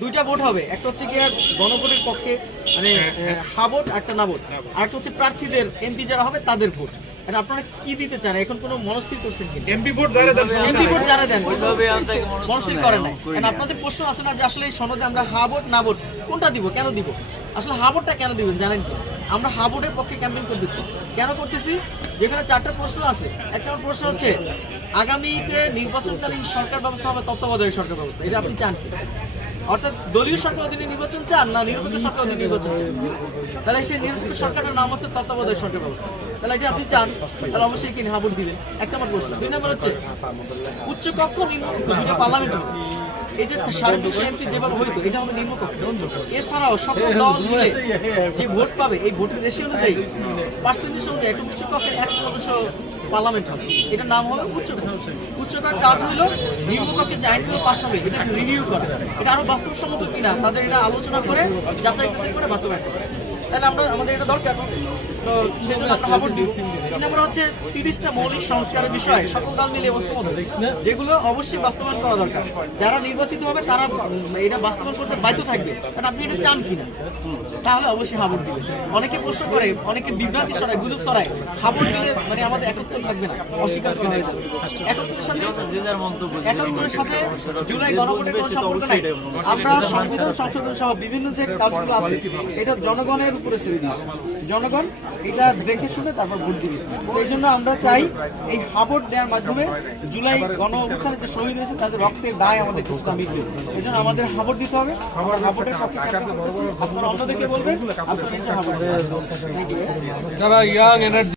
দুইটা ভোট হবে, একটা হচ্ছে কি গণভোটের পক্ষে মানে হা ভোট, একটা না ভোট, আর একটা হচ্ছে প্রার্থীদের এমপি যারা হবে তাদের ভোট। আপনারা কি দিতে চান এখন? কোনো মনস্থির করছেন কি? এমপি ভোট যারা দেন, এমপি ভোট যারা দেন মনস্থির করেন নাই। আপনাদের প্রশ্ন আছে না যে আসলে এই সনদে আমরা হা ভোট না ভোট কোনটা দিব, কেন দিব? আসলে হা ভোটটা কেন দিবেন জানেন কি? আমরা হা ভোটের পক্ষে ক্যাম্পেইন করতেছি। কেন করতেছি? যেখানে চারটা প্রশ্ন আছে। এক নম্বর প্রশ্ন হচ্ছে আগামীতে নির্বাচনকালীন সরকার ব্যবস্থা হবে তত্ত্বাবধায়ক সরকার ব্যবস্থা, এটা আপনি চান কি? অর্থাৎ দলীয় সরকার অধীনে নির্বাচন চান না নিরপেক্ষ সরকার অধীনে নির্বাচন চান? তাহলে সেই নিরপেক্ষ সরকারের নাম হচ্ছে তত্ত্বাবধায়ক সরকার ব্যবস্থা। তাহলে এটা আপনি চান, তাহলে অবশ্যই কি হা ভোট দিবেন। এক নম্বর প্রশ্ন। দুই নম্বর হচ্ছে উচ্চকক্ষ নিম্নকক্ষ দুটো পার্লামেন্ট হবে। এই যে 250 এমপি যেভাবে হইতো এটা হবে নিম্নকক্ষ। এছাড়াও সকল দল মিলে যে ভোট পাবে এই ভোটের রেশিও অনুযায়ী পার্সেন্টেজ অনুযায়ী একটা উচ্চকক্ষের 100 সদস্য পার্লামেন্ট হবে। এটার নাম হলো উচ্চকক্ষ। উচ্চকক্ষ কাজ হলো নিম্নকক্ষে যে আইনগুলো পাস হবে এটা রিভিউ করা, এটা আরো বাস্তবসম্মত কিনা তাদের এটা আলোচনা করে যাচাই বাছাই করে বাস্তবায়ন করা। তাহলে আমাদের এটা দরকার, তো সেজন্য আমরা ভোট দিব। তিন নম্বর হচ্ছে 30টা মৌলিক সংস্কারের বিষয় সকল দল মিলে ঐক্যমত যেগুলো অবশ্যই বাস্তবায়ন করা দরকার। যারা নির্বাচিত হবে তারা এটা বাস্তবায়ন করতে বাধ্য থাকবে, কারণ আপনি এটা চান কিনা, তাহলে অবশ্যই হা ভোট দিবেন। অনেকে প্রশ্ন করে, অনেকে বিভ্রান্তি ছড়ায়, গুজব ছড়ায়, হা ভোট দিলে মানে আমাদের একত্র থাকবে না, অস্বীকার করা হয়ে যাবে। একাত্তরের সাথে জুলাই গণভোটের কোনো সম্পর্ক নাই। আমরা সংবিধান সংশোধন সহ বিভিন্ন যে কাজগুলো আছে এটা জনগণের উপরে ছেড়ে দিয়েছি। জনগণ এটা দেখে শুনে তারপর ভোট দিবে। এই জন্য আমরা চাই এই হা ভোট দেওয়ার মাধ্যমে জুলাই গণ অভ্যুত্থানে যে শহীদ হয়েছে তাদের রক্তের দায় আমাদের কিছুটা মিটবে। এই জন্য আমাদের হা ভোট দিতে হবে। আমরা হা ভোটের পক্ষে আপনারা অন্যদেরকে বলবেন, আপনারা নিজে হা ভোট দেবেন। যারা ইয়াং এনার্জি